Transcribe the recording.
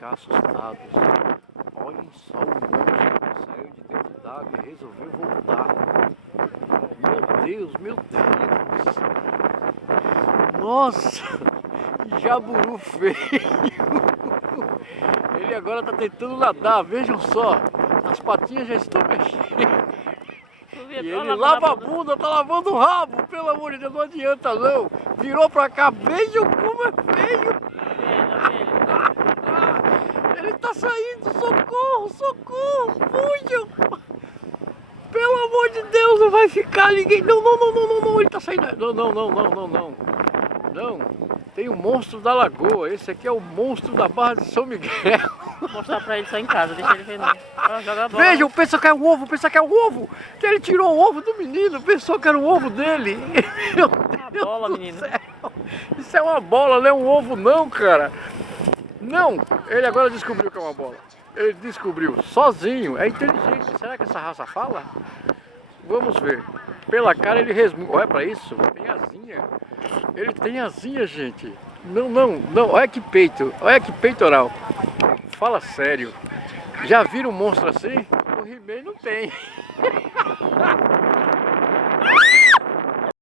ficar assustados. Olhem só o monstro que saiu de dentro d'água e resolveu voltar. Meu Deus, meu Deus. Nossa, que jaburu feio. Ele agora está tentando nadar, vejam só. As patinhas já estão mexendo. E ele lava a bunda, tá lavando o rabo, pelo amor de Deus, não adianta não. Virou pra cá, vejam como é feio. Ele tá saindo, socorro, socorro, fujam. Pelo amor de Deus, não vai ficar ninguém. Não, não, não, não, não, não, ele tá saindo. Não, não, não, não, não, não. Não, tem o monstro da lagoa, esse aqui é o monstro da Barra de São Miguel. Vou mostrar pra ele só em casa, deixa ele ver não. Veja, pensa que é um ovo, pensa que é um ovo. Que ele tirou o ovo do menino, pensou que era o ovo dele. Meu Deus bola, do menino. céu. Isso é uma bola, não é um ovo não, cara. Não, ele agora descobriu que é uma bola. Ele descobriu, sozinho, é inteligente. Será que essa raça fala? Vamos ver. Pela cara ele resmunga. Olha pra isso, tem asinha. Ele tem asinha, gente. Não, não, não. Olha que peito. Olha que peitoral. Fala sério. Já viram um monstro assim? O He-Man não tem.